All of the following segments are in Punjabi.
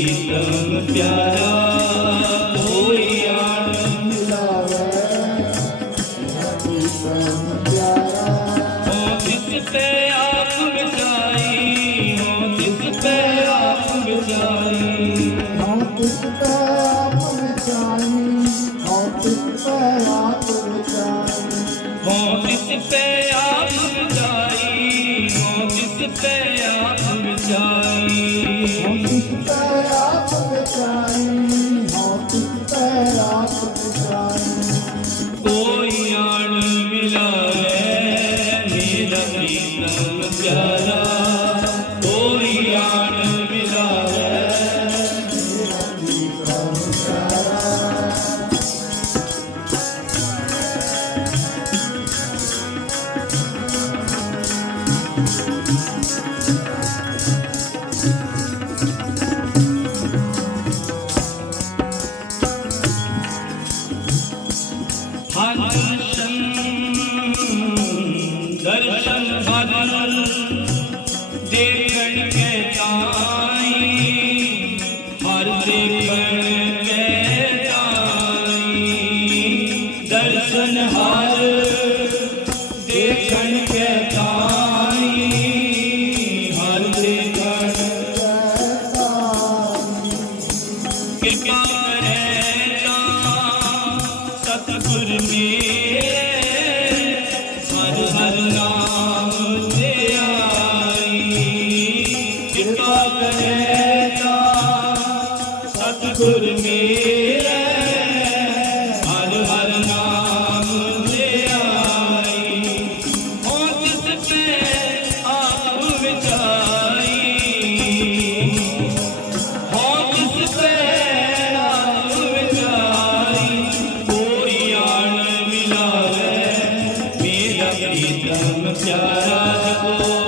इतना प्यारा Hare प्यारा जपो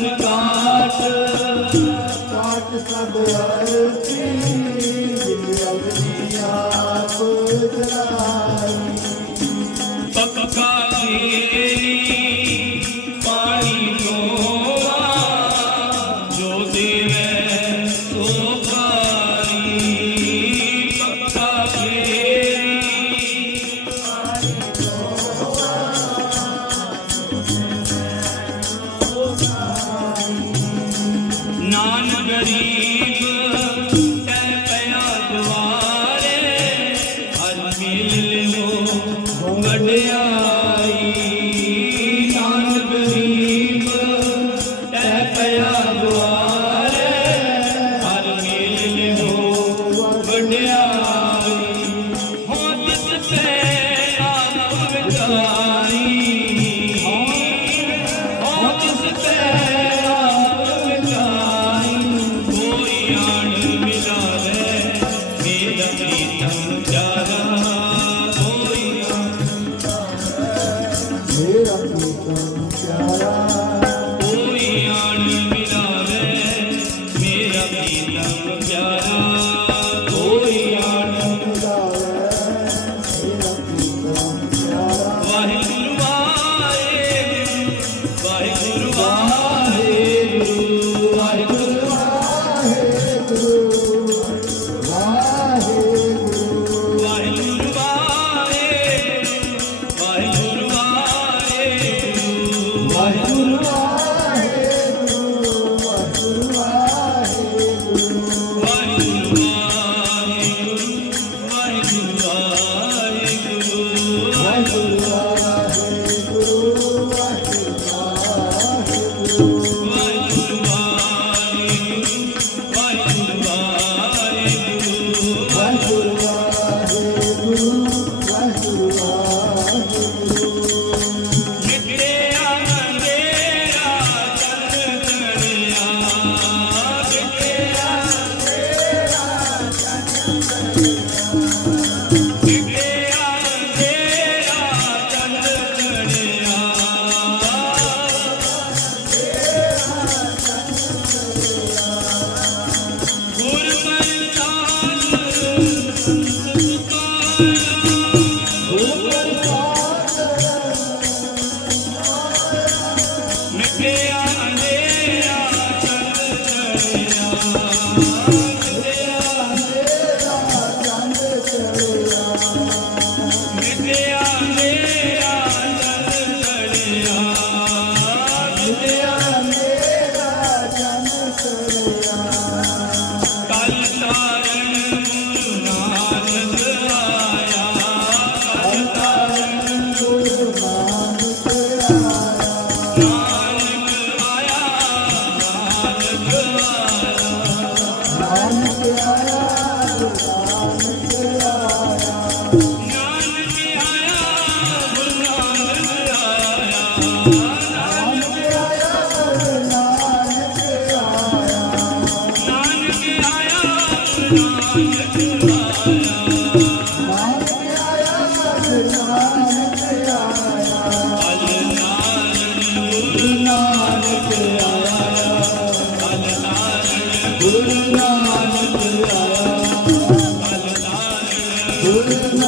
ਮਨ ਕਾਟ ਕਾਟ ਸਭ ਅਰਥੀ ਜਿਵੇਂ ਆਪਣੀ ਆਪ ਜਲਾਈ। ਪੱਕਾ गरीब ਗੁਰੂ ਨਾਨਕ ਆਇਆ ਕਲ ਤਾਰ ਗੁਰੂ